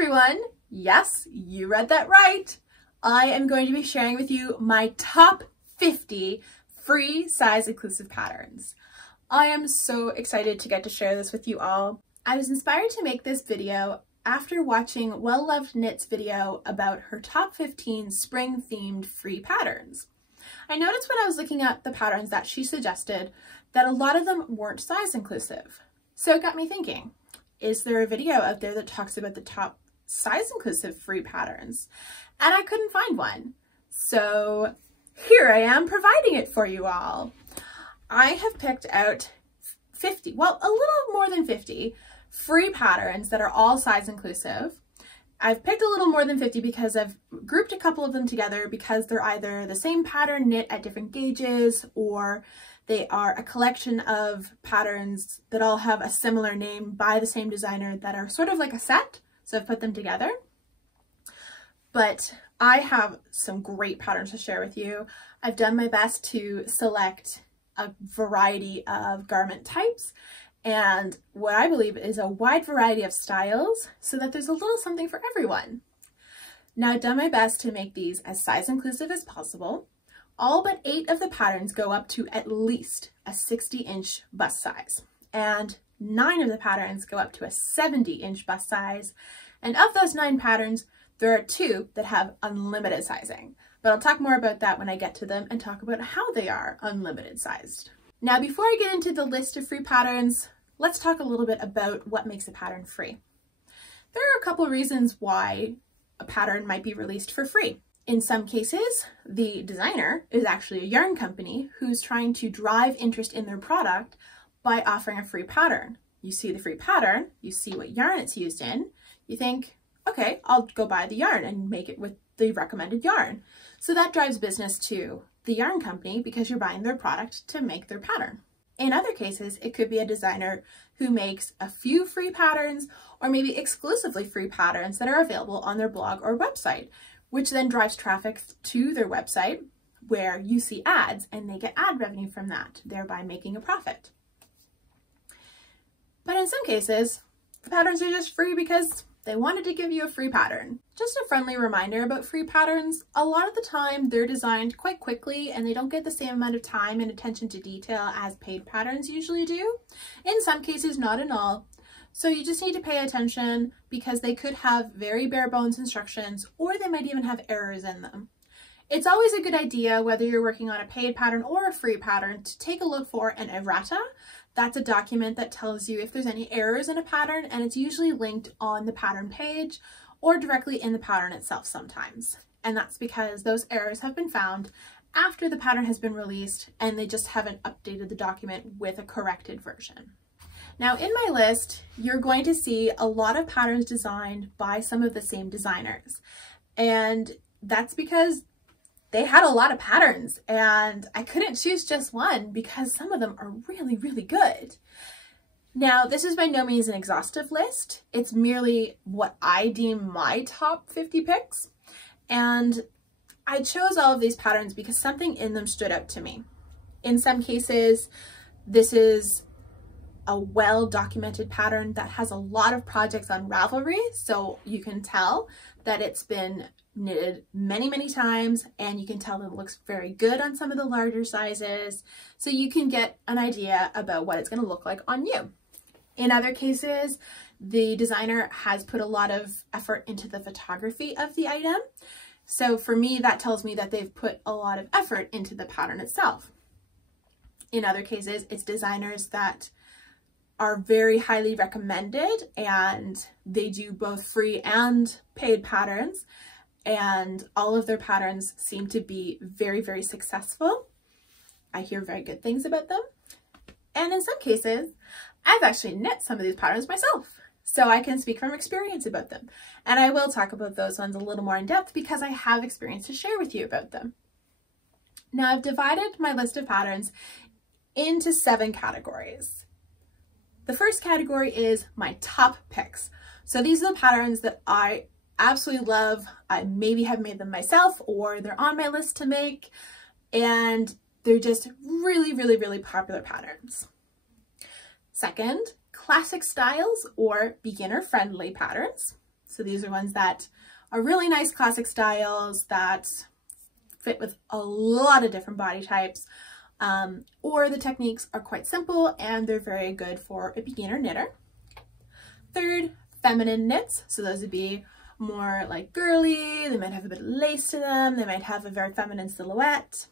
everyone! Yes, you read that right. I am going to be sharing with you my top 50 free size inclusive patterns. I am so excited to get to share this with you all. I was inspired to make this video after watching Well Loved Knit's video about her top 15 spring themed free patterns. I noticed when I was looking at the patterns that she suggested that a lot of them weren't size inclusive. So it got me thinking, is there a video out there that talks about the top size inclusive free patterns? And I couldn't find one. So here I am providing it for you all. I have picked out 50, well, a little more than 50 free patterns that are all size inclusive. I've picked a little more than 50 because I've grouped a couple of them together because they're either the same pattern knit at different gauges, or they are a collection of patterns that all have a similar name by the same designer that are sort of like a set. So I've put them together. But I have some great patterns to share with you. I've done my best to select a variety of garment types and what I believe is a wide variety of styles so that there's a little something for everyone. Now I've done my best to make these as size inclusive as possible. All but 8 of the patterns go up to at least a 60-inch bust size, and 9 of the patterns go up to a 70-inch bust size. And of those 9 patterns, there are 2 that have unlimited sizing, but I'll talk more about that when I get to them and talk about how they are unlimited sized. Now, before I get into the list of free patterns, let's talk a little bit about what makes a pattern free. There are a couple of reasons why a pattern might be released for free. In some cases, the designer is actually a yarn company who's trying to drive interest in their product by offering a free pattern. You see the free pattern, you see what yarn it's used in, you think, okay, I'll go buy the yarn and make it with the recommended yarn. So that drives business to the yarn company because you're buying their product to make their pattern. In other cases, it could be a designer who makes a few free patterns or maybe exclusively free patterns that are available on their blog or website, which then drives traffic to their website where you see ads and they get ad revenue from that, thereby making a profit. But in some cases, the patterns are just free because they wanted to give you a free pattern. Just a friendly reminder about free patterns, a lot of the time they're designed quite quickly and they don't get the same amount of time and attention to detail as paid patterns usually do. In some cases, not in all. So you just need to pay attention because they could have very bare bones instructions or they might even have errors in them. It's always a good idea, whether you're working on a paid pattern or a free pattern, to take a look for an errata. That's a document that tells you if there's any errors in a pattern, and it's usually linked on the pattern page or directly in the pattern itself sometimes. And that's because those errors have been found after the pattern has been released and they just haven't updated the document with a corrected version. Now in my list, you're going to see a lot of patterns designed by some of the same designers. And that's because they had a lot of patterns and I couldn't choose just one because some of them are really, really good. Now, this is by no means an exhaustive list. It's merely what I deem my top 50 picks. And I chose all of these patterns because something in them stood out to me. In some cases, this is a well-documented pattern that has a lot of projects on Ravelry, so you can tell that it's been knitted many, many times, and you can tell that it looks very good on some of the larger sizes, so you can get an idea about what it's going to look like on you. In other cases, the designer has put a lot of effort into the photography of the item, so for me that tells me that they've put a lot of effort into the pattern itself. In other cases, it's designers that are very highly recommended and they do both free and paid patterns, and all of their patterns seem to be very, very successful. I hear very good things about them. And in some cases, I've actually knit some of these patterns myself, so I can speak from experience about them. And I will talk about those ones a little more in depth because I have experience to share with you about them. Now I've divided my list of patterns into 7 categories. The first category is my top picks. So these are the patterns that I absolutely love. I maybe have made them myself or they're on my list to make, and they're just really, really, really popular patterns. Second, classic styles or beginner friendly patterns. So these are ones that are really nice classic styles that fit with a lot of different body types, or the techniques are quite simple and they're very good for a beginner knitter. Third, feminine knits. So those would be more like girly, they might have a bit of lace to them, they might have a very feminine silhouette.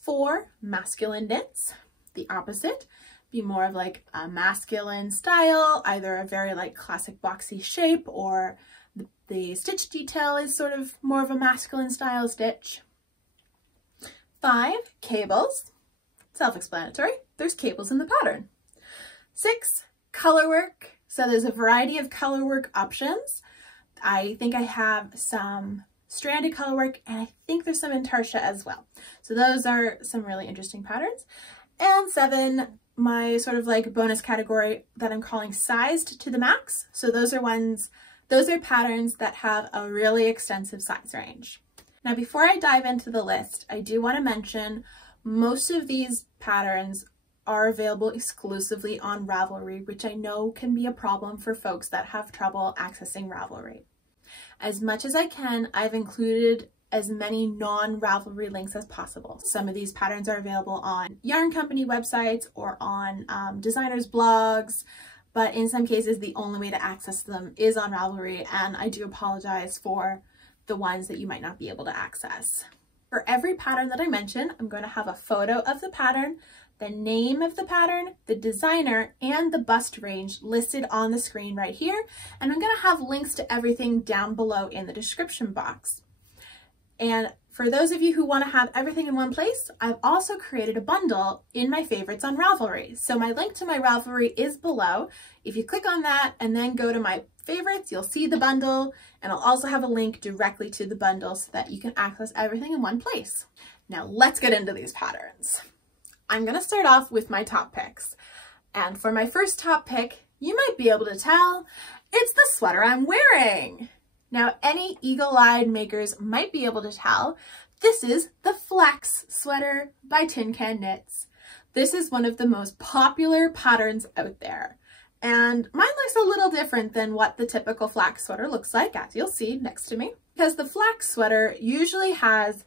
4, masculine knits. The opposite, be more of like a masculine style, either a very like classic boxy shape, or the stitch detail is sort of more of a masculine style stitch. 5, cables. Self-explanatory, there's cables in the pattern. 6, color work. So there's a variety of color work options. I think I have some stranded color work, and I think there's some intarsia as well. So those are some really interesting patterns. And 7, my sort of like bonus category that I'm calling sized to the max. So those are patterns that have a really extensive size range. Now, before I dive into the list, I do want to mention most of these patterns are available exclusively on Ravelry, which I know can be a problem for folks that have trouble accessing Ravelry. As much as I can, I've included as many non-Ravelry links as possible. Some of these patterns are available on yarn company websites or on designers' blogs, but in some cases, the only way to access them is on Ravelry, and I do apologize for the ones that you might not be able to access. For every pattern that I mention, I'm going to have a photo of the pattern, the name of the pattern, the designer, and the bust range listed on the screen right here. And I'm going to have links to everything down below in the description box. And for those of you who want to have everything in one place, I've also created a bundle in my favorites on Ravelry. So my link to my Ravelry is below. If you click on that and then go to my favorites, you'll see the bundle, and I'll also have a link directly to the bundle so that you can access everything in one place. Now let's get into these patterns. I'm going to start off with my top picks. And for my first top pick, you might be able to tell it's the sweater I'm wearing. Now, any eagle-eyed makers might be able to tell this is the Flax sweater by Tin Can Knits. This is one of the most popular patterns out there. And mine looks a little different than what the typical flax sweater looks like, as you'll see next to me. Because the flax sweater usually has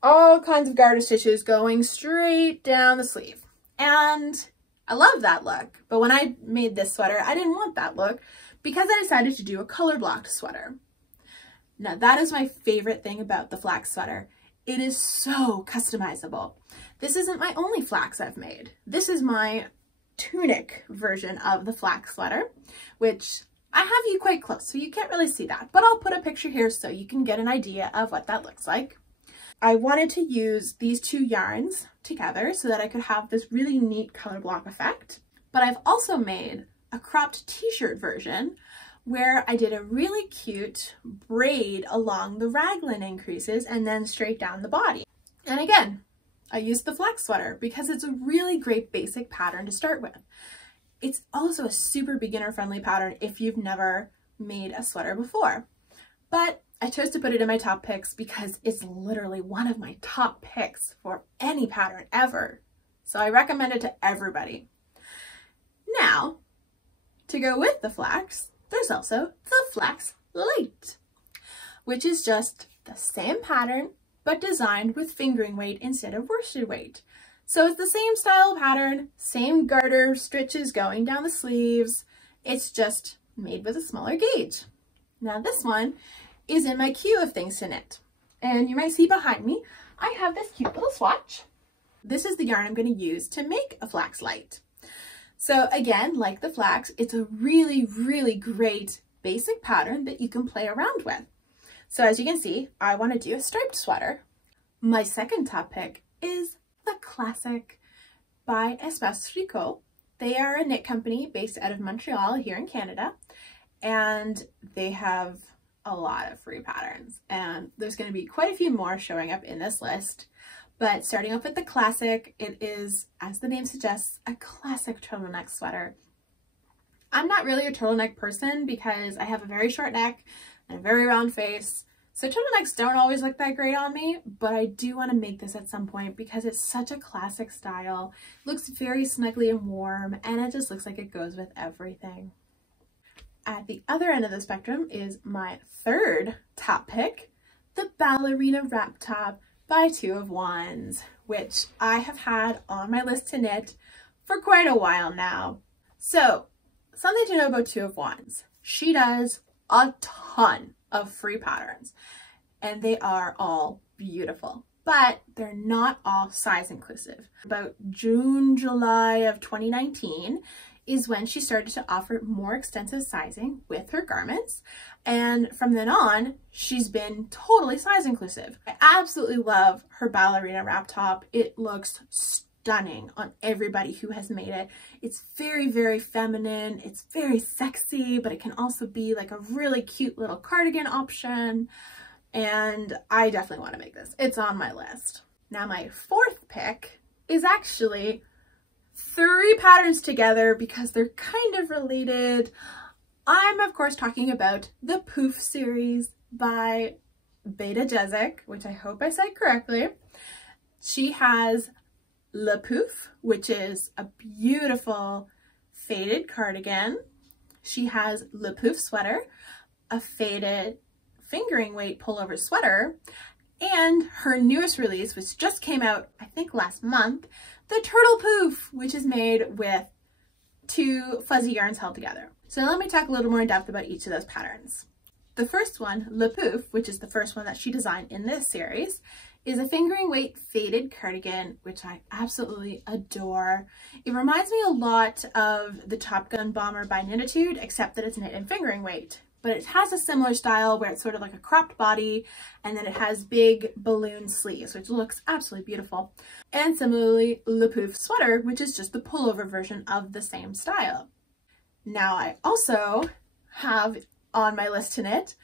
all kinds of garter stitches going straight down the sleeve. And I love that look. But when I made this sweater, I didn't want that look because I decided to do a color blocked sweater. Now that is my favorite thing about the flax sweater. It is so customizable. This isn't my only flax I've made. This is my tunic version of the flax sweater, which I have you quite close, so you can't really see that, but I'll put a picture here so you can get an idea of what that looks like. I wanted to use these two yarns together so that I could have this really neat color block effect, but I've also made a cropped t-shirt version where I did a really cute braid along the raglan increases and then straight down the body. And again, I used the flax sweater because it's a really great basic pattern to start with. It's also a super beginner friendly pattern if you've never made a sweater before. But I chose to put it in my top picks because it's literally one of my top picks for any pattern ever. So I recommend it to everybody. Now, to go with the flax, there's also the Flax Light, which is just the same pattern but designed with fingering weight instead of worsted weight. So it's the same style pattern, same garter stitches going down the sleeves. It's just made with a smaller gauge. Now this one is in my queue of things to knit. And you might see behind me, I have this cute little swatch. This is the yarn I'm going to use to make a Flax Light. So again, like the flax, it's a really, really great basic pattern that you can play around with. So as you can see, I want to do a striped sweater. My second top pick is the Classic by Espace Tricot. They are a knit company based out of Montreal here in Canada, and they have a lot of free patterns, and there's going to be quite a few more showing up in this list. But starting off with the Classic, it is, as the name suggests, a classic turtleneck sweater. I'm not really a turtleneck person because I have a very short neck and a very round face, so turtlenecks don't always look that great on me, but I do want to make this at some point because it's such a classic style. It looks very snuggly and warm, and it just looks like it goes with everything. At the other end of the spectrum is my third top pick, the Ballerina Wrap Top by 2 of Wands, which I have had on my list to knit for quite a while now. So, something to know about 2 of Wands. She does a ton of free patterns, and they are all beautiful, but they're not all size inclusive. About June, July of 2019 is when she started to offer more extensive sizing with her garments. And from then on, she's been totally size inclusive. I absolutely love her Ballerina Wrap Top. It looks stunning on everybody who has made it. It's very, very feminine. It's very sexy, but it can also be like a really cute little cardigan option. And I definitely want to make this. It's on my list. Now my fourth pick is actually 3 patterns together because they're kind of related. I'm of course talking about the Poof series by Beta Jezik, which I hope I said correctly. She has Le Poof, which is a beautiful faded cardigan. She has Le Poof sweater, a faded fingering weight pullover sweater, and her newest release, which just came out I think last month, the Turtle Poof, which is made with 2 fuzzy yarns held together. So let me talk a little more in depth about each of those patterns. The first one, Le Poof, which is the first one that she designed in this series, is a fingering weight faded cardigan, which I absolutely adore. It reminds me a lot of the Top Gun Bomber by Knititude, except that it's knit in fingering weight. But it has a similar style where it's sort of like a cropped body, and then it has big balloon sleeves, which looks absolutely beautiful. And similarly, Le Poof sweater, which is just the pullover version of the same style. Now I also have on my list to knit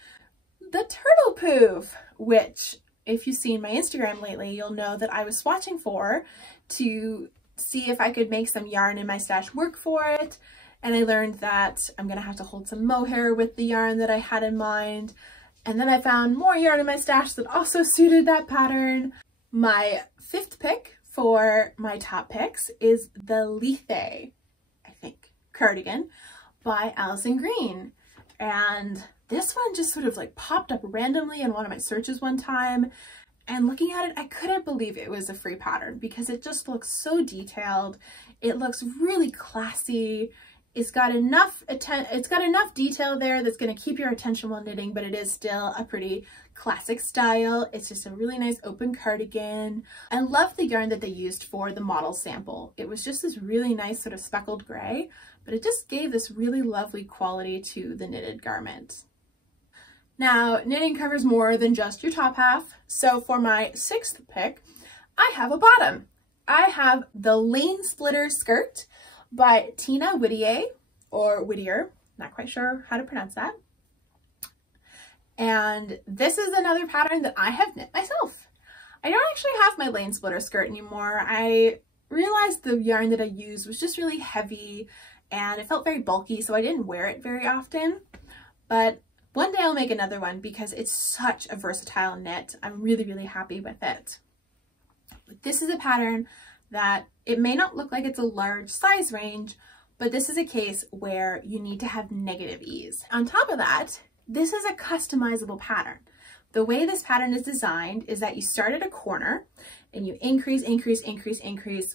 the Turtle Poof, which if you've seen my Instagram lately, you'll know that I was swatching for to see if I could make some yarn in my stash work for it. And I learned that I'm gonna have to hold some mohair with the yarn that I had in mind. And then I found more yarn in my stash that also suited that pattern. My 5th pick for my top picks is the Lethe, I think, cardigan by Alison Green. And this one just sort of like popped up randomly in one of my searches one time. And looking at it, I couldn't believe it was a free pattern because it just looks so detailed. It looks really classy. It's got enough detail there that's going to keep your attention while knitting, but it is still a pretty classic style. It's just a really nice open cardigan. I love the yarn that they used for the model sample. It was just this really nice sort of speckled gray, but it just gave this really lovely quality to the knitted garment. Now, knitting covers more than just your top half. So for my 6th pick, I have a bottom. I have the Lane Splitter skirt by Tina Whittier, or Whittier, not quite sure how to pronounce that. And this is another pattern that I have knit myself. I don't actually have my Lane Splitter skirt anymore. I realized the yarn that I used was just really heavy and it felt very bulky, so I didn't wear it very often. But one day I'll make another one because it's such a versatile knit. I'm really, really happy with it. But this is a pattern that it may not look like it's a large size range, but this is a case where you need to have negative ease. On top of that, this is a customizable pattern. The way this pattern is designed is that you start at a corner and you increase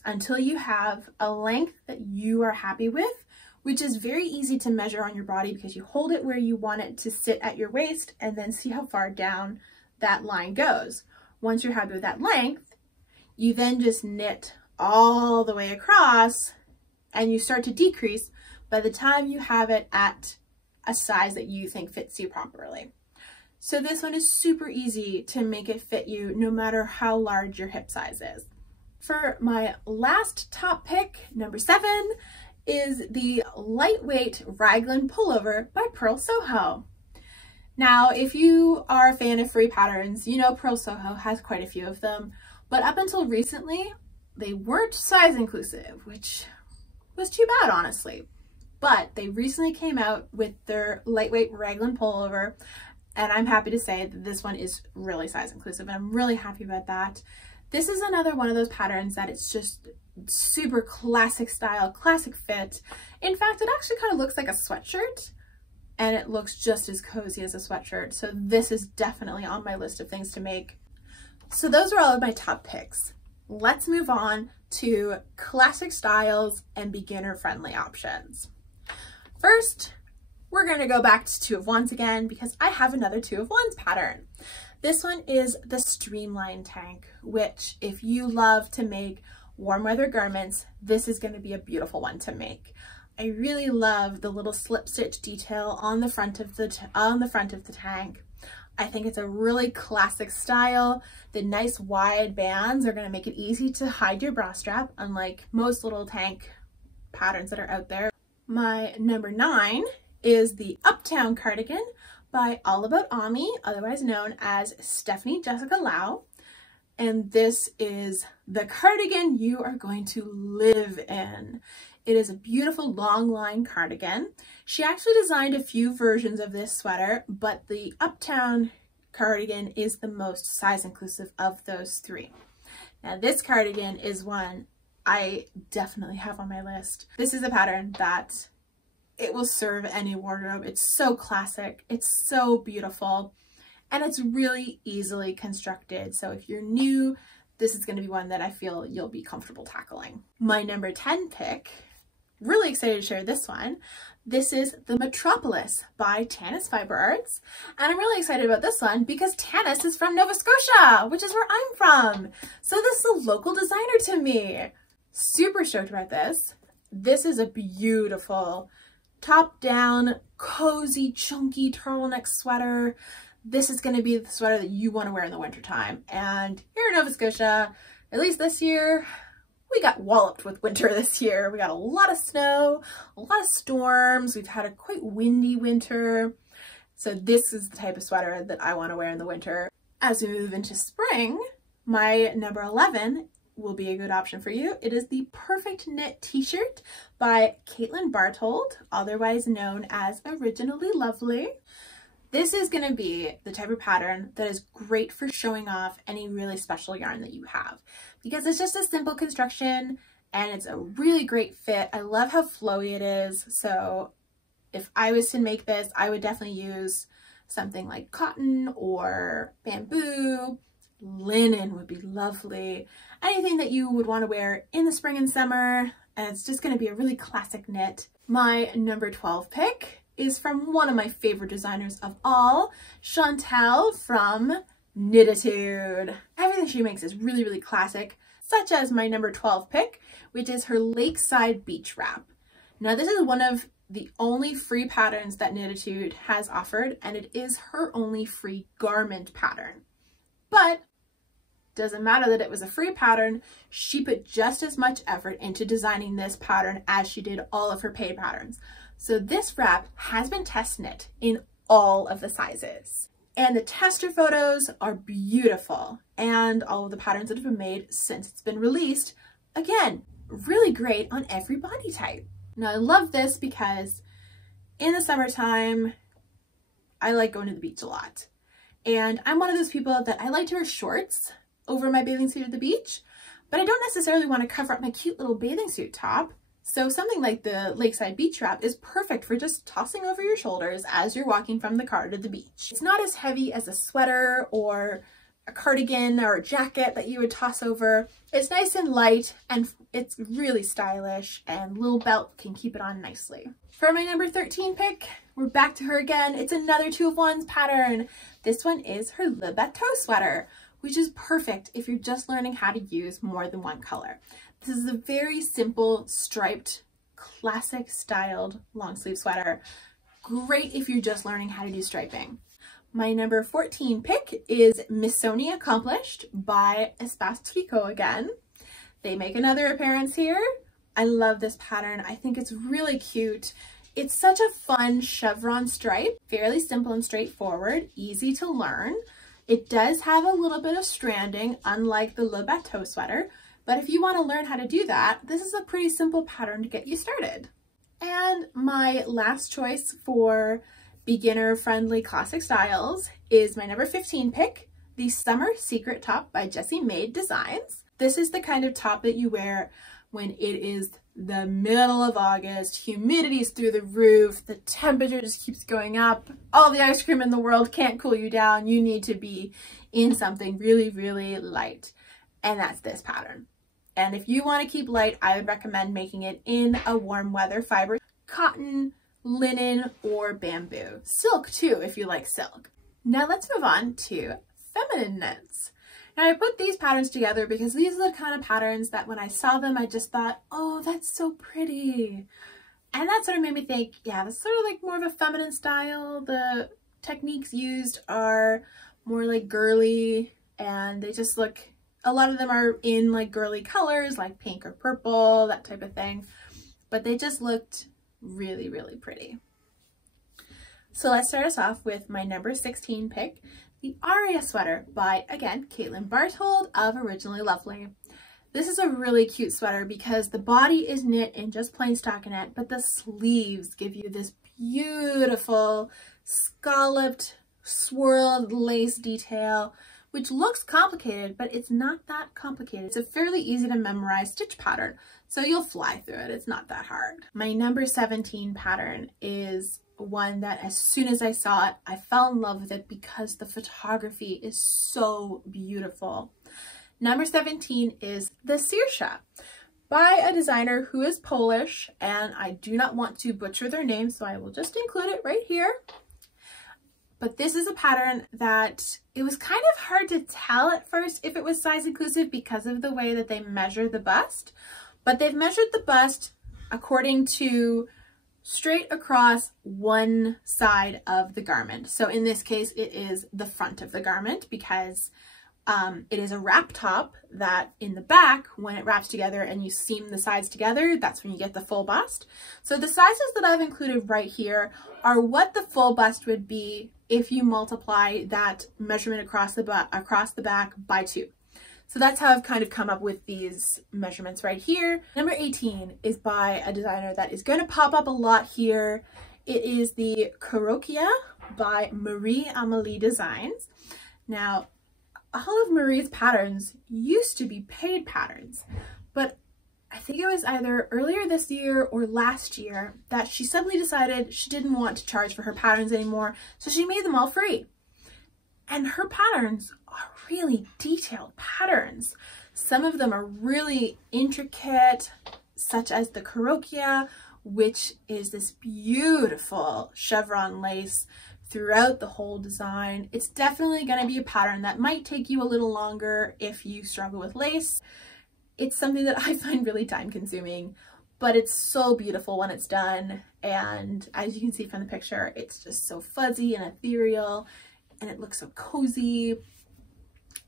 until you have a length that you are happy with, which is very easy to measure on your body because you hold it where you want it to sit at your waist and then see how far down that line goes. Once you're happy with that length, you then just knit all the way across and you start to decrease by the time you have it at a size that you think fits you properly. So this one is super easy to make it fit you no matter how large your hip size is. For my last top pick, number 7, is the lightweight raglan pullover by Purl Soho. Now, if you are a fan of free patterns, you know Purl Soho has quite a few of them, but up until recently, they weren't size inclusive, which was too bad, honestly. But they recently came out with their lightweight raglan pullover, and I'm happy to say that this one is really size inclusive, and I'm really happy about that. This is another one of those patterns that it's just super classic style, classic fit. In fact, it actually kind of looks like a sweatshirt, and it looks just as cozy as a sweatshirt. So this is definitely on my list of things to make. So those are all of my top picks. Let's move on to classic styles and beginner friendly options. First, we're going to go back to 2 of 1s again because I have another 2 of 1s pattern. This one is the Streamline Tank, which if you love to make warm weather garments, this is going to be a beautiful one to make. I really love the little slip stitch detail on the front of the tank. I think it's a really classic style. The nice wide bands are going to make it easy to hide your bra strap, unlike most little tank patterns that are out there. My number 9 is the Uptown Cardigan by All About Ami, otherwise known as Stephanie Jessica Lau. And this is the cardigan you are going to live in. It is a beautiful long line cardigan. She actually designed a few versions of this sweater, but the Uptown cardigan is the most size inclusive of those 3. Now this cardigan is one I definitely have on my list. This is a pattern that it will serve any wardrobe. It's so classic, it's so beautiful, and it's really easily constructed. So if you're new, this is going to be one that I feel you'll be comfortable tackling. My number 10 pick, really excited to share this one. This is the Metropolis by Tanis Fiber Arts. And I'm really excited about this one because Tanis is from Nova Scotia, which is where I'm from. So this is a local designer to me. Super stoked about this. This is a beautiful top-down, cozy, chunky turtleneck sweater. This is going to be the sweater that you want to wear in the wintertime. And here in Nova Scotia, at least this year, we got walloped with winter this year. We got a lot of snow, a lot of storms. We've had a quite windy winter. So this is the type of sweater that I want to wear in the winter. As we move into spring, my number 11 will be a good option for you. It is the Perfect Knit t-shirt by Caitlin Bartold, otherwise known as Originally Lovely. This is going to be the type of pattern that is great for showing off any really special yarn that you have, because it's just a simple construction and it's a really great fit. I love how flowy it is. So if I was to make this, I would definitely use something like cotton or bamboo. Linen would be lovely. Anything that you would want to wear in the spring and summer, and it's just going to be a really classic knit. My number 12 pick is from one of my favorite designers of all, Chantel from Knititude. Everything she makes is really, really classic, such as my number 12 pick, which is her Lakeside Beach Wrap. Now this is one of the only free patterns that Knititude has offered, and it is her only free garment pattern. But doesn't matter that it was a free pattern, she put just as much effort into designing this pattern as she did all of her paid patterns. So this wrap has been test knit in all of the sizes. And the tester photos are beautiful, and all of the patterns that have been made since it's been released, again, really great on every body type. Now I love this because in the summertime, I like going to the beach a lot. And I'm one of those people that I like to wear shorts over my bathing suit at the beach, but I don't necessarily want to cover up my cute little bathing suit top. So something like the Lakeside Beach Wrap is perfect for just tossing over your shoulders as you're walking from the car to the beach. It's not as heavy as a sweater or a cardigan or a jacket that you would toss over. It's nice and light, and it's really stylish, and little belt can keep it on nicely. For my number 13 pick, we're back to her again. It's another 2 of 1s pattern. This one is her Le Bateau sweater, which is perfect if you're just learning how to use more than one color. This is a very simple, striped, classic styled long sleeve sweater. Great if you're just learning how to do striping. My number 14 pick is Missoni Accomplished by Espace Tricot again. They make another appearance here. I love this pattern. I think it's really cute. It's such a fun chevron stripe, fairly simple and straightforward, easy to learn. It does have a little bit of stranding, unlike the Le Bateau sweater, but if you want to learn how to do that, this is a pretty simple pattern to get you started. And my last choice for beginner-friendly classic styles is my number 15 pick, the Summer Secret Top by Jessie Maed Designs. This is the kind of top that you wear when it is the middle of August, humidity's through the roof, the temperature just keeps going up, all the ice cream in the world can't cool you down, you need to be in something really, really light. And that's this pattern. And if you want to keep light, I would recommend making it in a warm weather fiber, cotton, linen, or bamboo. Silk too, if you like silk. Now let's move on to feminine knits. Now I put these patterns together because these are the kind of patterns that when I saw them, I just thought, oh, that's so pretty. And that sort of made me think, yeah, that's sort of like more of a feminine style. The techniques used are more like girly, and they just look, a lot of them are in like girly colors, like pink or purple, that type of thing. But they just looked really, really pretty. So let's start us off with my number 16 pick, the Aria sweater by, again, Caitlin Barthold of Originally Lovely. This is a really cute sweater because the body is knit in just plain stockinette, but the sleeves give you this beautiful scalloped, swirled lace detail, which looks complicated, but it's not that complicated. It's a fairly easy to memorize stitch pattern, so you'll fly through it. It's not that hard. My number 17 pattern is one that as soon as I saw it, I fell in love with it because the photography is so beautiful. Number 17 is the Saoirse by a designer who is Polish, and I do not want to butcher their name, so I will just include it right here. But this is a pattern that it was kind of hard to tell at first if it was size inclusive because of the way that they measure the bust. But they've measured the bust according to straight across one side of the garment. So in this case, it is the front of the garment because it is a wrap top that in the back, when it wraps together and you seam the sides together, that's when you get the full bust. So the sizes that I've included right here are what the full bust would be if you multiply that measurement across the back by 2. So that's how I've kind of come up with these measurements right here. Number 18 is by a designer that is going to pop up a lot here. It is the Colourwork by Marie-Amélie Designs. Now, all of Marie's patterns used to be paid patterns, but I think it was either earlier this year or last year that she suddenly decided she didn't want to charge for her patterns anymore, so she made them all free. And her patterns are really detailed patterns. Some of them are really intricate, such as the Colourwork, which is this beautiful chevron lace throughout the whole design. It's definitely going to be a pattern that might take you a little longer if you struggle with lace. It's something that I find really time consuming, but it's so beautiful when it's done. And as you can see from the picture, it's just so fuzzy and ethereal, and it looks so cozy.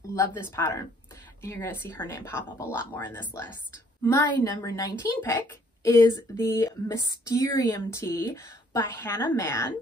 Love this pattern. And you're going to see her name pop up a lot more in this list. My number 19 pick is the Mysterium Tee by Hannah Mann.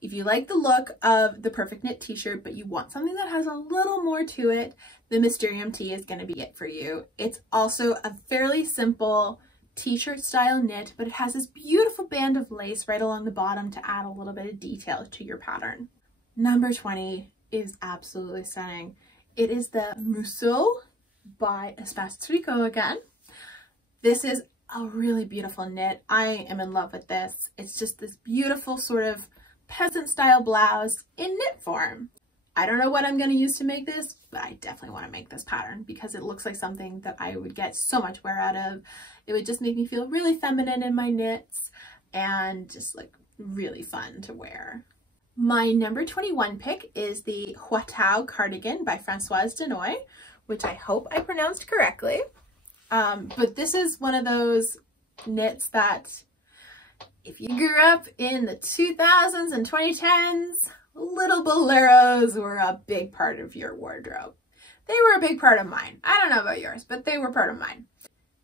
If you like the look of the Perfect Knit t-shirt, but you want something that has a little more to it, the Mysterium Tee is going to be it for you. It's also a fairly simple t-shirt style knit, but it has this beautiful band of lace right along the bottom to add a little bit of detail to your pattern. Number 20 is absolutely stunning. It is the Museau by Espace Tricot again. This is a really beautiful knit. I am in love with this. It's just this beautiful sort of peasant style blouse in knit form. I don't know what I'm going to use to make this, but I definitely want to make this pattern because it looks like something that I would get so much wear out of. It would just make me feel really feminine in my knits and just like really fun to wear. My number 21 pick is the Huatao cardigan by Françoise Denoy, which I hope I pronounced correctly. But this is one of those knits that if you grew up in the 2000s and 2010s, little boleros were a big part of your wardrobe. They were a big part of mine. I don't know about yours, but they were part of mine.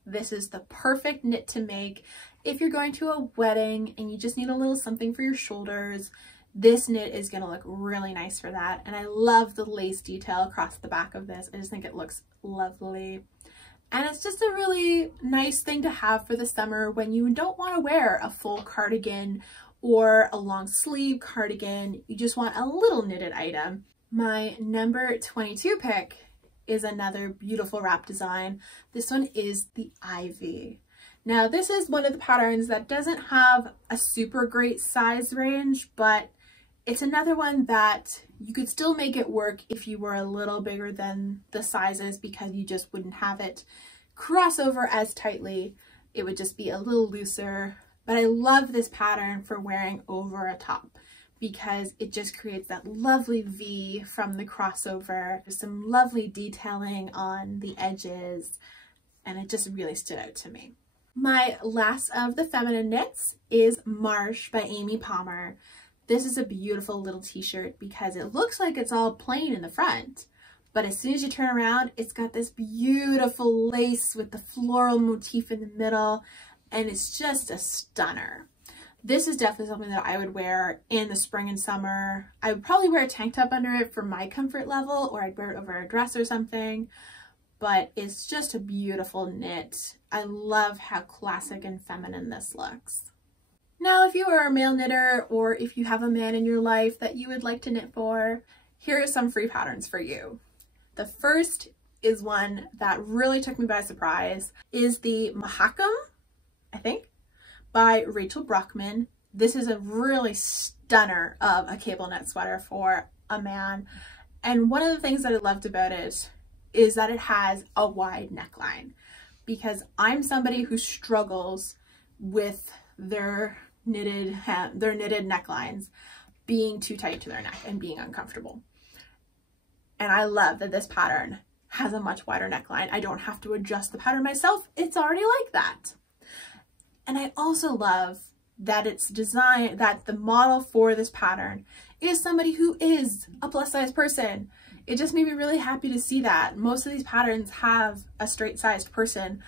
This is the perfect knit to make if you're going to a wedding and you just need a little something for your shoulders. This knit is going to look really nice for that. And I love the lace detail across the back of this. I just think it looks lovely. And it's just a really nice thing to have for the summer when you don't want to wear a full cardigan or a long sleeve cardigan. You just want a little knitted item. My number 22 pick is another beautiful wrap design. This one is the Ivy. Now this is one of the patterns that doesn't have a super great size range, but it's another one that you could still make it work if you were a little bigger than the sizes, because you just wouldn't have it cross over as tightly. It would just be a little looser. But I love this pattern for wearing over a top because it just creates that lovely V from the crossover. There's some lovely detailing on the edges, and it just really stood out to me. My last of the feminine knits is Marsh by Amy Palmer. This is a beautiful little t-shirt because it looks like it's all plain in the front, but as soon as you turn around, it's got this beautiful lace with the floral motif in the middle, and it's just a stunner. This is definitely something that I would wear in the spring and summer. I would probably wear a tank top under it for my comfort level, or I'd wear it over a dress or something, but it's just a beautiful knit. I love how classic and feminine this looks. Now, if you are a male knitter, or if you have a man in your life that you would like to knit for, here are some free patterns for you. The first is one that really took me by surprise, is the Mahakam, I think, by Rachel Brockman. This is a really stunner of a cable knit sweater for a man. And one of the things that I loved about it is that it has a wide neckline, because I'm somebody who struggles with their knitted necklines being too tight to their neck and being uncomfortable. And I love that this pattern has a much wider neckline. I don't have to adjust the pattern myself. It's already like that. And I also love that it's designed, that the model for this pattern is somebody who is a plus size person. It just made me really happy to see that. Most of these patterns have a straight sized person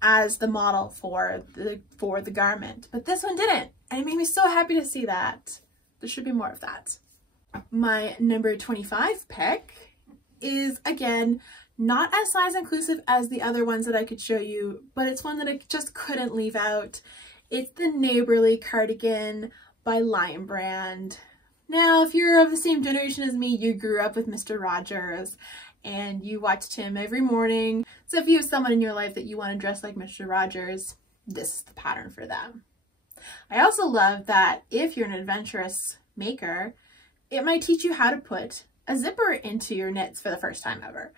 as the model for the garment, but this one didn't. And it made me so happy to see that. There should be more of that. My number 25 pick is, again, not as size inclusive as the other ones that I could show you, but it's one that I just couldn't leave out. It's the Neighborly cardigan by Lion Brand. Now, if you're of the same generation as me, you grew up with Mr. Rogers and you watched him every morning. So if you have someone in your life that you want to dress like Mr. Rogers, this is the pattern for them. I also love that if you're an adventurous maker, it might teach you how to put a zipper into your knits for the first time ever.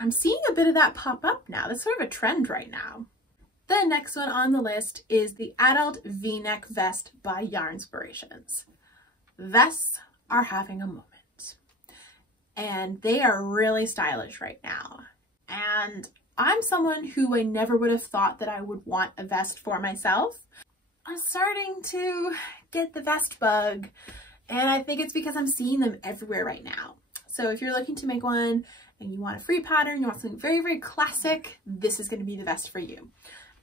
I'm seeing a bit of that pop up now. That's sort of a trend right now. The next one on the list is the Adult V-neck vest by Yarnspirations. Vests are having a moment, and they are really stylish right now. And I'm someone who I never would have thought that I would want a vest for myself. I'm starting to get the vest bug, and I think it's because I'm seeing them everywhere right now. So if you're looking to make one and you want a free pattern, you want something very, very classic, this is going to be the vest for you.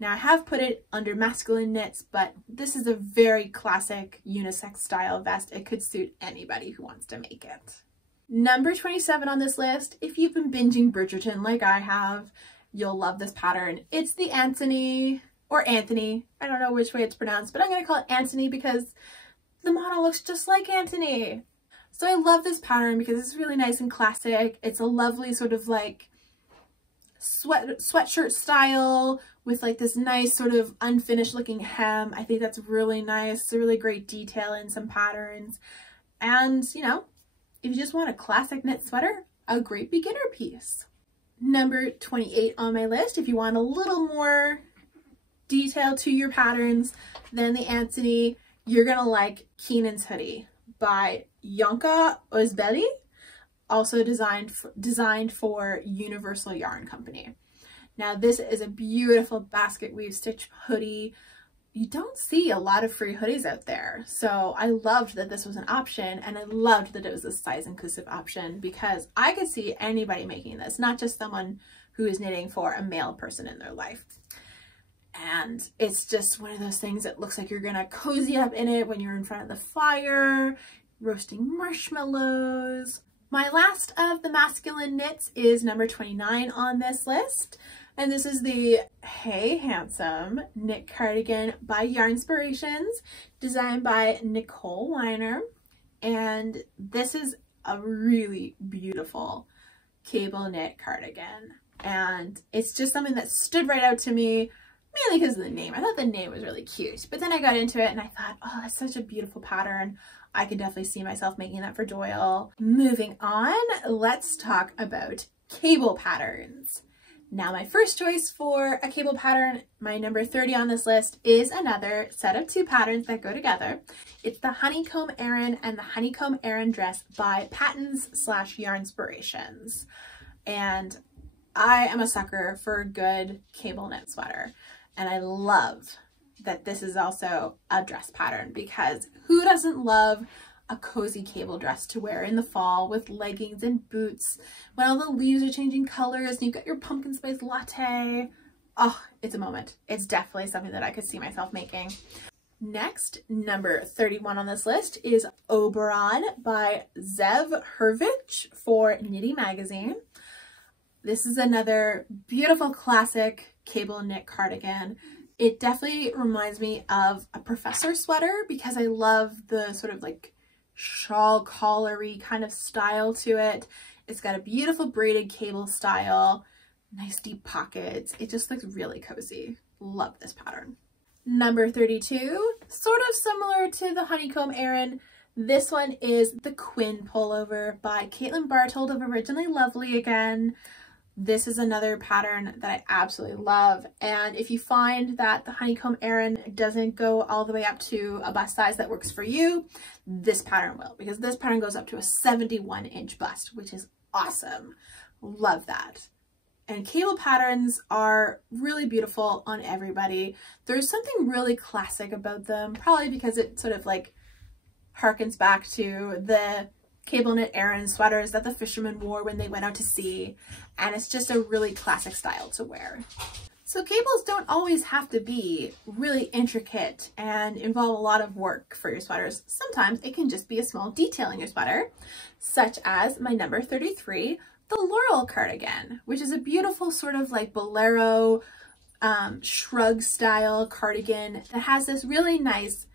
Now I have put it under masculine knits, but this is a very classic unisex style vest. It could suit anybody who wants to make it. Number 27 on this list, if you've been binging Bridgerton like I have, you'll love this pattern. It's the Anthony, or Anthony, I don't know which way it's pronounced, but I'm going to call it Anthony because the model looks just like Anthony. So I love this pattern because it's really nice and classic. It's a lovely sort of like sweatshirt style with like this nice sort of unfinished looking hem. I think that's really nice. It's a really great detail in some patterns. And you know, if you just want a classic knit sweater, a great beginner piece. Number 28 on my list, if you want a little more detail to your patterns than the Anthony, you're gonna like Keenan's Hoodie by Yonka Ozbeli, also designed for Universal Yarn Company. Now this is a beautiful basket weave stitch hoodie. You don't see a lot of free hoodies out there, so I loved that this was an option, and I loved that it was a size inclusive option because I could see anybody making this, not just someone who is knitting for a male person in their life. And it's just one of those things that looks like you're gonna cozy up in it when you're in front of the fire, roasting marshmallows. My last of the masculine knits is number 29 on this list. And this is the Hey Handsome knit cardigan by Yarnspirations, designed by Nicole Weiner. And this is a really beautiful cable knit cardigan. And it's just something that stood right out to me. mainly because of the name. I thought the name was really cute, but then I got into it and I thought, oh, that's such a beautiful pattern. I could definitely see myself making that for Doyle. Moving on, let's talk about cable patterns. Now my first choice for a cable pattern, my number 30 on this list, is another set of two patterns that go together. It's the Honeycomb Aran and the Honeycomb Aran Dress by Patterns/Yarnspirations. And I am a sucker for a good cable knit sweater. And I love that this is also a dress pattern, because who doesn't love a cozy cable dress to wear in the fall with leggings and boots when all the leaves are changing colors and you've got your pumpkin spice latte. Oh, it's a moment. It's definitely something that I could see myself making. Next, number 31 on this list is Oberon by Zev Hervich for Knitty Magazine. This is another beautiful classic cable knit cardigan. It definitely reminds me of a professor sweater because I love the sort of like shawl collar-y kind of style to it. It's got a beautiful braided cable style, nice deep pockets. It just looks really cozy. Love this pattern. Number 32, sort of similar to the Honeycomb Aran. This one is the Quinn Pullover by Caitlin Bartold of Originally Lovely again. This is another pattern that I absolutely love, and if you find that the Honeycomb Aran doesn't go all the way up to a bust size that works for you, this pattern will, because this pattern goes up to a 71-inch bust, which is awesome. Love that. And cable patterns are really beautiful on everybody. There's something really classic about them, probably because it sort of like harkens back to the cable knit Aran sweaters that the fishermen wore when they went out to sea, and it's just a really classic style to wear. So cables don't always have to be really intricate and involve a lot of work for your sweaters. Sometimes it can just be a small detail in your sweater, such as my number 33, the Laurel cardigan, which is a beautiful sort of like bolero shrug style cardigan that has this really nice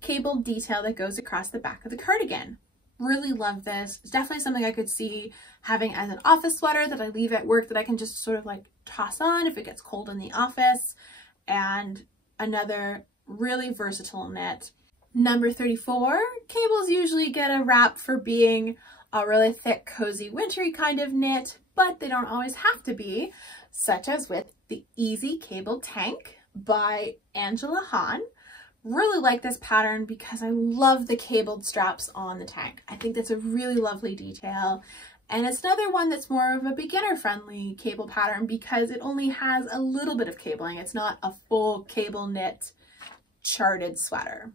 cable detail that goes across the back of the cardigan. Really love this. It's definitely something I could see having as an office sweater that I leave at work that I can just sort of like toss on if it gets cold in the office. And another really versatile knit. Number 34, cables usually get a rap for being a really thick, cozy, wintry kind of knit, but they don't always have to be, such as with the Easy Cable Tank by Angela Hahn. Really like this pattern because I love the cabled straps on the tank. I think that's a really lovely detail. And it's another one that's more of a beginner-friendly cable pattern because it only has a little bit of cabling. It's not a full cable knit charted sweater.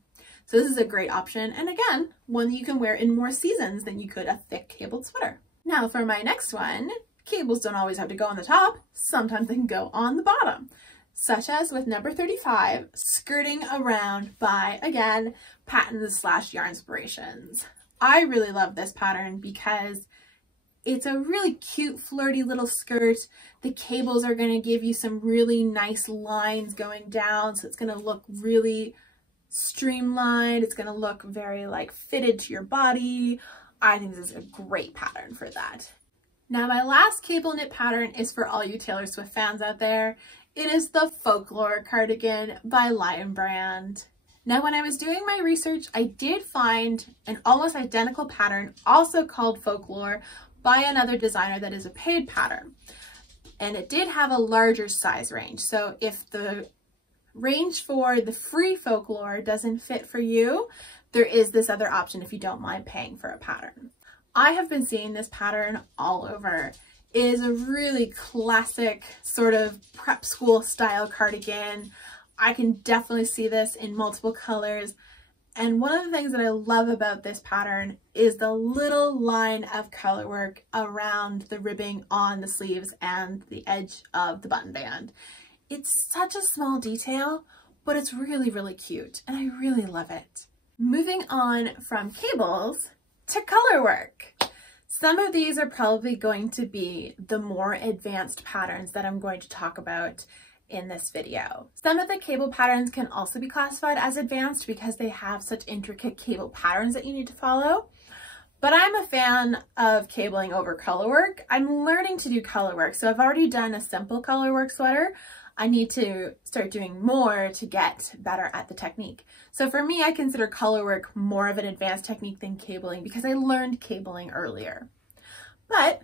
So this is a great option. And again, one that you can wear in more seasons than you could a thick cabled sweater. Now for my next one, cables don't always have to go on the top. Sometimes they can go on the bottom, such as with number 35, Skirting Around by, again, Patterns/Yarnspirations. I really love this pattern because it's a really cute, flirty little skirt. The cables are going to give you some really nice lines going down, so it's going to look really streamlined. It's going to look very like fitted to your body. I think this is a great pattern for that. Now my last cable knit pattern is for all you Taylor Swift fans out there. It is the Folklore cardigan by Lion Brand. Now when I was doing my research, I did find an almost identical pattern also called Folklore by another designer that is a paid pattern. And it did have a larger size range. So if the range for the free Folklore doesn't fit for you, there is this other option if you don't mind paying for a pattern. I have been seeing this pattern all over. It is a really classic sort of prep school style cardigan. I can definitely see this in multiple colors. And one of the things that I love about this pattern is the little line of color work around the ribbing on the sleeves and the edge of the button band. It's such a small detail, but it's really, really cute, and I really love it. Moving on from cables to color work. Some of these are probably going to be the more advanced patterns that I'm going to talk about in this video. Some of the cable patterns can also be classified as advanced because they have such intricate cable patterns that you need to follow. But I'm a fan of cabling over color work. I'm learning to do color work, so I've already done a simple color work sweater. I need to start doing more to get better at the technique. So for me, I consider Colourwork more of an advanced technique than cabling because I learned cabling earlier. But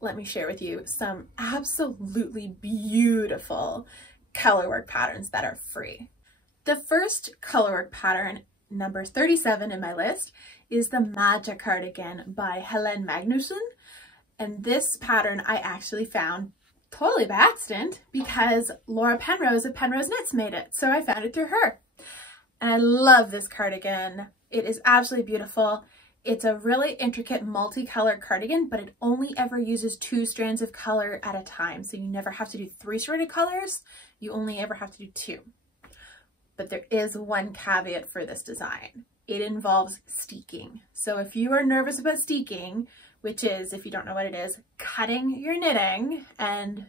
let me share with you some absolutely beautiful Colourwork patterns that are free. The first Colourwork pattern, number 37 in my list, is the Magic Cardigan by Helen Magnusson. And this pattern I actually found totally by accident because Laura Penrose of Penrose Knits made it. So I found it through her. And I love this cardigan. It is absolutely beautiful. It's a really intricate multicolored cardigan, but it only ever uses 2 strands of color at a time. So you never have to do 3 stranded colors. You only ever have to do 2. But there is one caveat for this design. It involves steeking. So if you are nervous about steeking, which is, if you don't know what it is, cutting your knitting and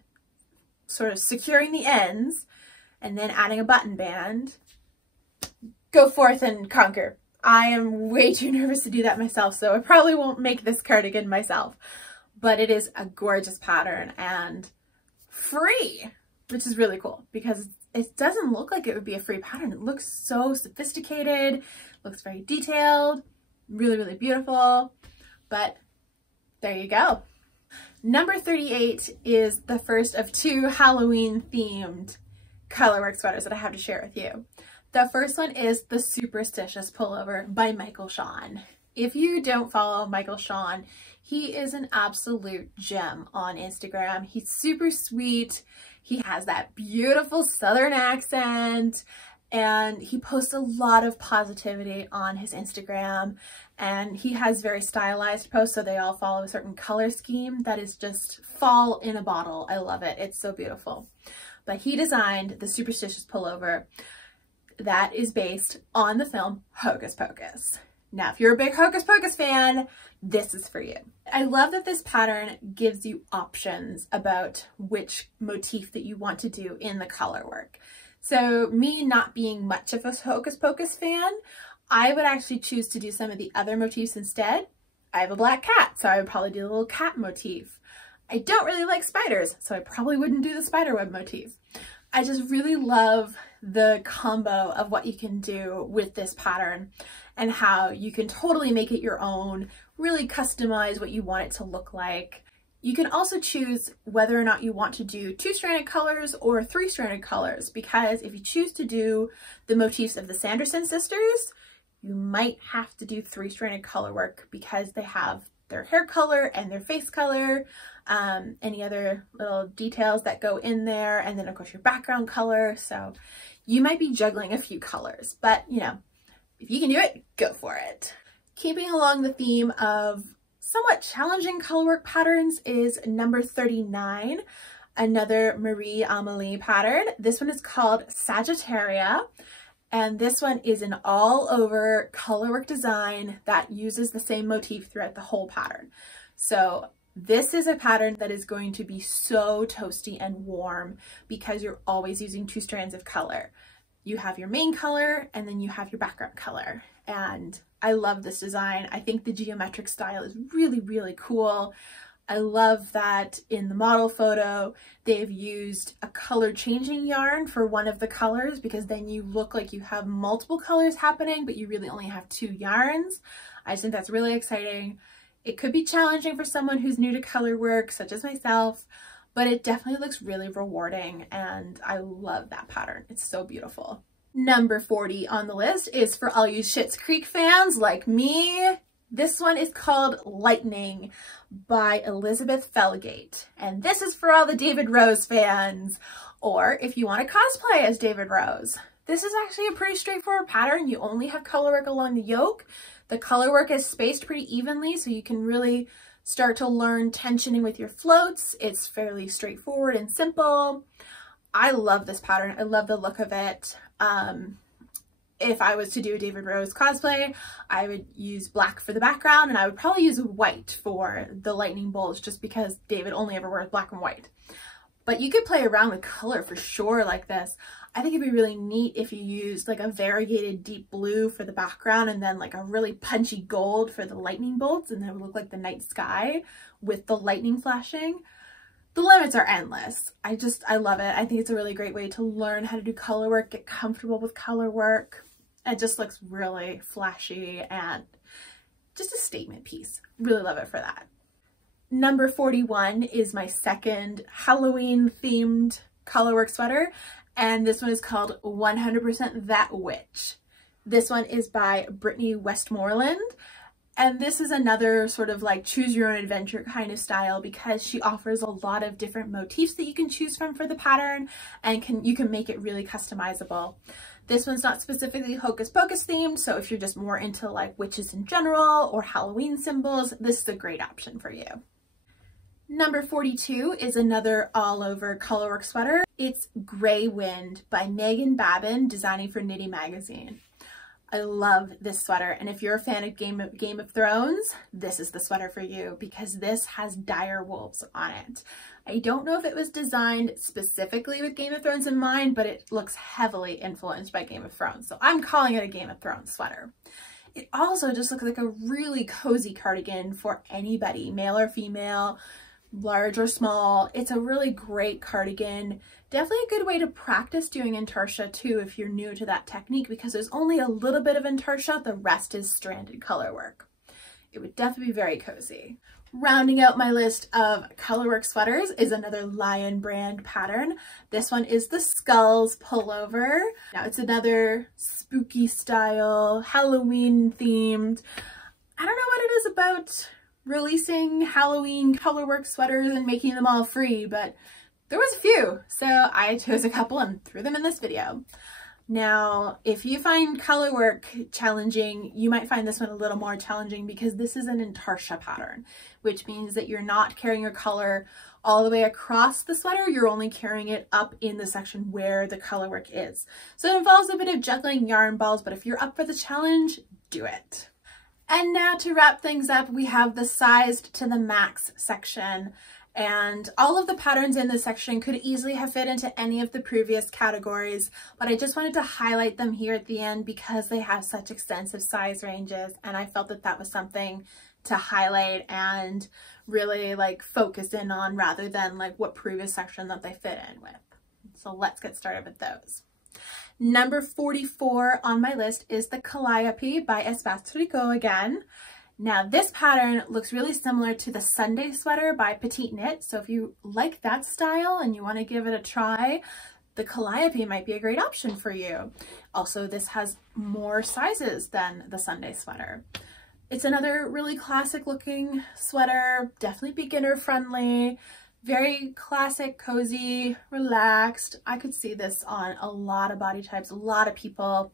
sort of securing the ends and then adding a button band, go forth and conquer. I am way too nervous to do that myself, so I probably won't make this cardigan myself. But it is a gorgeous pattern and free, which is really cool because it doesn't look like it would be a free pattern. It looks so sophisticated, looks very detailed, really, really beautiful. But there you go. Number 38 is the first of 2 Halloween themed Colourwork sweaters that I have to share with you. The first one is the Superstitious Pullover by Michael Shawn. If you don't follow Michael Shawn, he is an absolute gem on Instagram. He's super sweet. He has that beautiful Southern accent and he posts a lot of positivity on his Instagram, and he has very stylized posts, so they all follow a certain color scheme that is just fall in a bottle. I love it. It's so beautiful. But he designed the Superstitious Pullover that is based on the film Hocus Pocus. Now, if you're a big Hocus Pocus fan, this is for you. I love that this pattern gives you options about which motif that you want to do in the Colourwork. So me not being much of a Hocus Pocus fan, I would actually choose to do some of the other motifs instead. I have a black cat, so I would probably do a little cat motif. I don't really like spiders, so I probably wouldn't do the spiderweb motif. I just really love the combo of what you can do with this pattern and how you can totally make it your own, really customize what you want it to look like. You can also choose whether or not you want to do 2-stranded colors or 3-stranded colors, because if you choose to do the motifs of the Sanderson sisters, you might have to do 3-stranded color work because they have their hair color and their face color, any other little details that go in there, and then of course your background color. So you might be juggling a few colors, but you know, if you can do it, go for it. Keeping along the theme of somewhat challenging Colourwork patterns is number 39, another Marie Amélie pattern. This one is called Sagittaria, and this one is an all over Colourwork design that uses the same motif throughout the whole pattern. So this is a pattern that is going to be so toasty and warm because you're always using 2 strands of color. You have your main color and then you have your background color. And I love this design. I think the geometric style is really, really cool. I love that in the model photo, they've used a color changing yarn for one of the colors because then you look like you have multiple colors happening, but you really only have 2 yarns. I just think that's really exciting. It could be challenging for someone who's new to Colourwork, such as myself, but it definitely looks really rewarding and I love that pattern. It's so beautiful. Number 40 on the list is for all you Schitt's Creek fans like me. This one is called Lightning by Elizabeth Felgate. And this is for all the David Rose fans, or if you want to cosplay as David Rose. This is actually a pretty straightforward pattern. You only have colorwork along the yoke. The colorwork is spaced pretty evenly, so you can really start to learn tensioning with your floats. It's fairly straightforward and simple. I love this pattern. I love the look of it. If I was to do a David Rose cosplay, I would use black for the background and I would probably use white for the lightning bolts just because David only ever wears black and white. But you could play around with color for sure like this. I think it'd be really neat if you used like a variegated deep blue for the background and then like a really punchy gold for the lightning bolts, and then it would look like the night sky with the lightning flashing. The limits are endless. I love it. I think it's a really great way to learn how to do color work, get comfortable with color work. It just looks really flashy and just a statement piece. Really love it for that. Number 41 is my second Halloween themed colorwork sweater, and this one is called 100% That Witch. This one is by Whitney Westmoreland, and this is another sort of like choose your own adventure kind of style because she offers a lot of different motifs that you can choose from for the pattern, and you can make it really customizable. This one's not specifically Hocus Pocus themed, so if you're just more into like witches in general or Halloween symbols, this is a great option for you. Number 42 is another all-over colorwork sweater. It's Grey Wind by Megan Babin, designing for Knitty Magazine. I love this sweater, and if you're a fan of Game of Thrones, this is the sweater for you because this has dire wolves on it. I don't know if it was designed specifically with Game of Thrones in mind, but it looks heavily influenced by Game of Thrones, so I'm calling it a Game of Thrones sweater. It also just looks like a really cozy cardigan for anybody, male or female, large or small. It's a really great cardigan. Definitely a good way to practice doing intarsia too if you're new to that technique, because there's only a little bit of intarsia, the rest is stranded color work. It would definitely be very cozy. Rounding out my list of colorwork sweaters is another Lion brand pattern. This one is the Skulls Pullover. Now it's another spooky style, Halloween themed. I don't know what it is about releasing Halloween colorwork sweaters and making them all free, but there was a few, so I chose a couple and threw them in this video. Now, if you find colorwork challenging, you might find this one a little more challenging because this is an intarsia pattern, which means that you're not carrying your color all the way across the sweater, you're only carrying it up in the section where the colorwork is. So it involves a bit of juggling yarn balls, but if you're up for the challenge, do it. And now to wrap things up, we have the sized to the max section. And all of the patterns in this section could easily have fit into any of the previous categories, but I just wanted to highlight them here at the end because they have such extensive size ranges, and I felt that that was something to highlight and really like focus in on rather than like what previous section that they fit in with. So let's get started with those. Number 44 on my list is the Calliope by Espace Tricot again. Now this pattern looks really similar to the Sunday sweater by Petite Knit, so if you like that style and you want to give it a try, the Calliope might be a great option for you. Also, this has more sizes than the Sunday sweater. It's another really classic looking sweater, definitely beginner friendly, very classic, cozy, relaxed. I could see this on a lot of body types, a lot of people.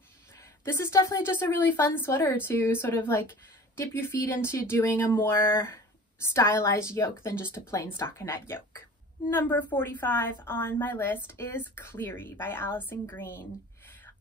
This is definitely just a really fun sweater to sort of like dip your feet into doing a more stylized yoke than just a plain stockinette yoke. Number 45 on my list is Cleary by Allison Green.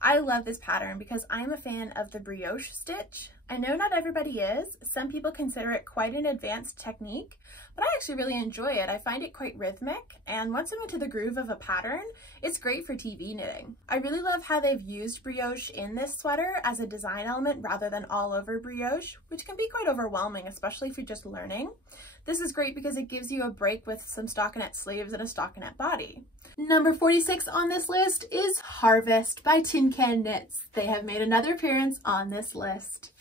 I love this pattern because I'm a fan of the brioche stitch. I know not everybody is. Some people consider it quite an advanced technique, but I actually really enjoy it. I find it quite rhythmic, and once I'm into the groove of a pattern, it's great for TV knitting. I really love how they've used brioche in this sweater as a design element rather than all over brioche, which can be quite overwhelming, especially if you're just learning. This is great because it gives you a break with some stockinette sleeves and a stockinette body. Number 46 on this list is Harvest by Tin Can Knits. They have made another appearance on this list.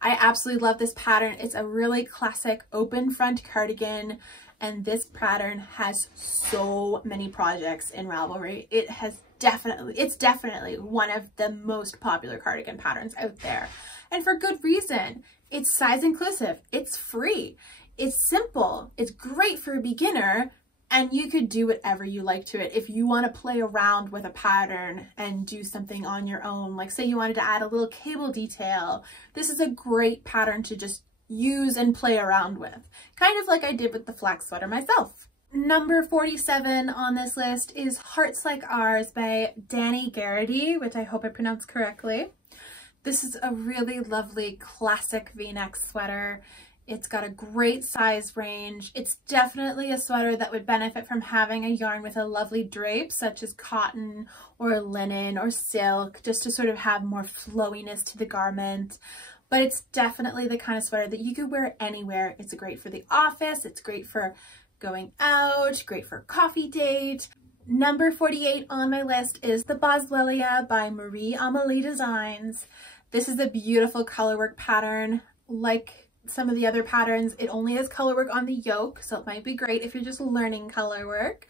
I absolutely love this pattern. It's a really classic open front cardigan, and this pattern has so many projects in Ravelry. It's definitely one of the most popular cardigan patterns out there, and for good reason. It's size inclusive, it's free, it's simple, it's great for a beginner, and you could do whatever you like to it. If you want to play around with a pattern and do something on your own, like say you wanted to add a little cable detail, this is a great pattern to just use and play around with. Kind of like I did with the flax sweater myself. Number 47 on this list is Hearts Like Ours by Danny Garrity, which I hope I pronounced correctly. This is a really lovely classic V-neck sweater. It's got a great size range. It's definitely a sweater that would benefit from having a yarn with a lovely drape, such as cotton or linen or silk, just to sort of have more flowiness to the garment. But it's definitely the kind of sweater that you could wear anywhere. It's great for the office. It's great for going out, great for a coffee date. Number 48 on my list is the Boswellia by Marie Amelie Designs. This is a beautiful colorwork pattern. Like some of the other patterns, it only has colorwork on the yoke, so it might be great if you're just learning colorwork.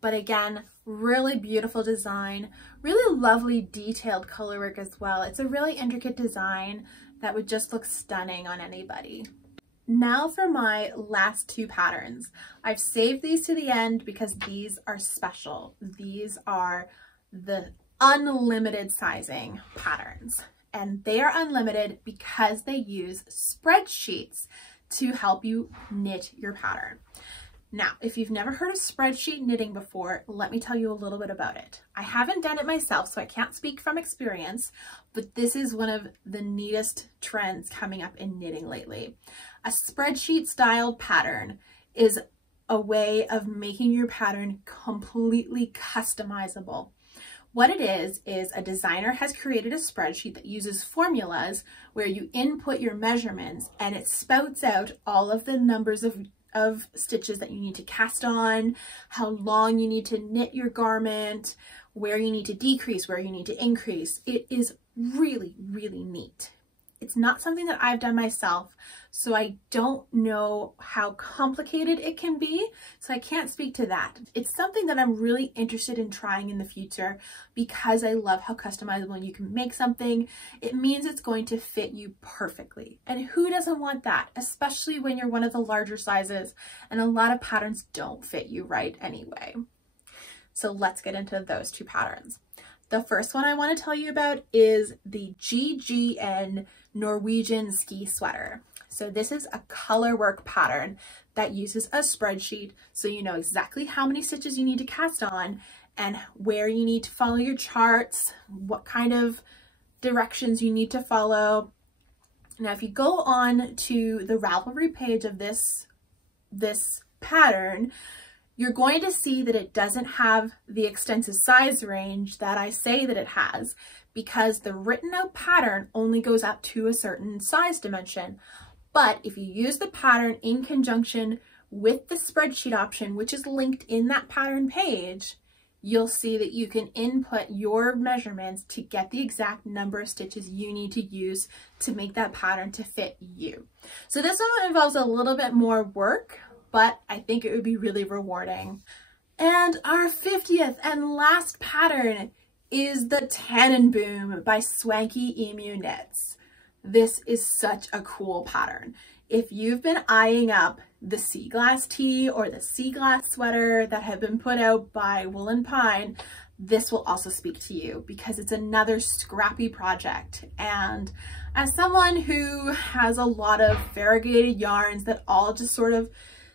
But again, really beautiful design, really lovely detailed colorwork as well. It's a really intricate design that would just look stunning on anybody. Now for my last two patterns. I've saved these to the end because these are special. These are the unlimited sizing patterns, and they are unlimited because they use spreadsheets to help you knit your pattern. Now, if you've never heard of spreadsheet knitting before, let me tell you a little bit about it. I haven't done it myself, so I can't speak from experience, but this is one of the neatest trends coming up in knitting lately. A spreadsheet styled pattern is a way of making your pattern completely customizable. What it is a designer has created a spreadsheet that uses formulas where you input your measurements and it spouts out all of the numbers of stitches that you need to cast on, how long you need to knit your garment, where you need to decrease, where you need to increase. It is really, really neat. It's not something that I've done myself, so I don't know how complicated it can be, so I can't speak to that. It's something that I'm really interested in trying in the future because I love how customizable you can make something. It means it's going to fit you perfectly. And who doesn't want that, especially when you're one of the larger sizes and a lot of patterns don't fit you right anyway. So let's get into those two patterns. The first one I want to tell you about is the GGN Norwegian ski sweater. So this is a colorwork pattern that uses a spreadsheet so you know exactly how many stitches you need to cast on and where you need to follow your charts, what kind of directions you need to follow. Now, if you go on to the Ravelry page of this pattern, you're going to see that it doesn't have the extensive size range that I say that it has because the written out pattern only goes up to a certain size dimension. But if you use the pattern in conjunction with the spreadsheet option, which is linked in that pattern page, you'll see that you can input your measurements to get the exact number of stitches you need to use to make that pattern to fit you. So this one involves a little bit more work, but I think it would be really rewarding. And our 50th and last pattern is the Tannenboom by Swanky Emu Knits. This is such a cool pattern. If you've been eyeing up the sea glass tee or the sea glass sweater that have been put out by Wool and Pine, this will also speak to you because it's another scrappy project. And as someone who has a lot of variegated yarns that all just sort of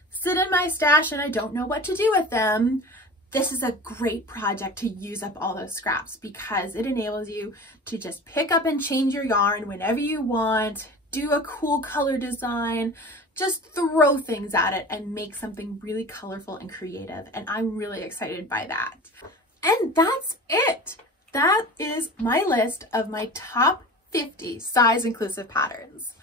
sit in my stash and I don't know what to do with them, this is a great project to use up all those scraps because it enables you to just pick up and change your yarn whenever you want, do a cool color design, just throw things at it and make something really colorful and creative. And I'm really excited by that. And that's it. That is my list of my top 50 size inclusive patterns.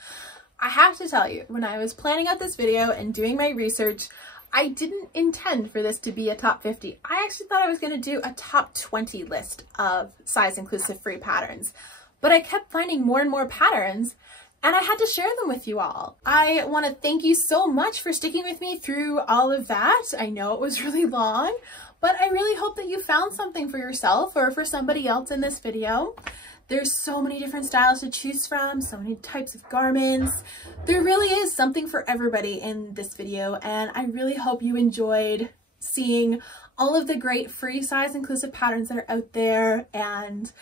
I have to tell you, when I was planning out this video and doing my research, I didn't intend for this to be a top 50. I actually thought I was going to do a top 20 list of size inclusive free patterns, but I kept finding more and more patterns and I had to share them with you all. I want to thank you so much for sticking with me through all of that. I know it was really long, but I really hope that you found something for yourself or for somebody else in this video. There's so many different styles to choose from, so many types of garments. There really is something for everybody in this video, and I really hope you enjoyed seeing all of the great free size inclusive patterns that are out there, and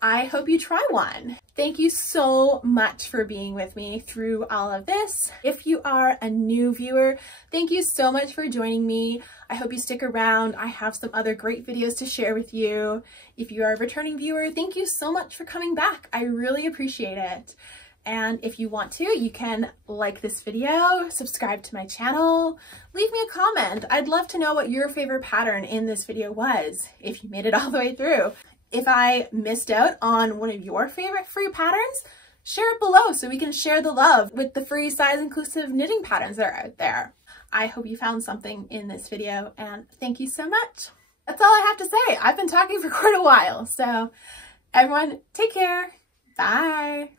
I hope you try one. Thank you so much for being with me through all of this. If you are a new viewer, thank you so much for joining me. I hope you stick around. I have some other great videos to share with you. If you are a returning viewer, thank you so much for coming back. I really appreciate it. And if you want to, you can like this video, subscribe to my channel, leave me a comment. I'd love to know what your favorite pattern in this video was, if you made it all the way through. If I missed out on one of your favorite free patterns, share it below so we can share the love with the free size inclusive knitting patterns that are out there. I hope you found something in this video, and thank you so much. That's all I have to say. I've been talking for quite a while, so everyone take care. Bye.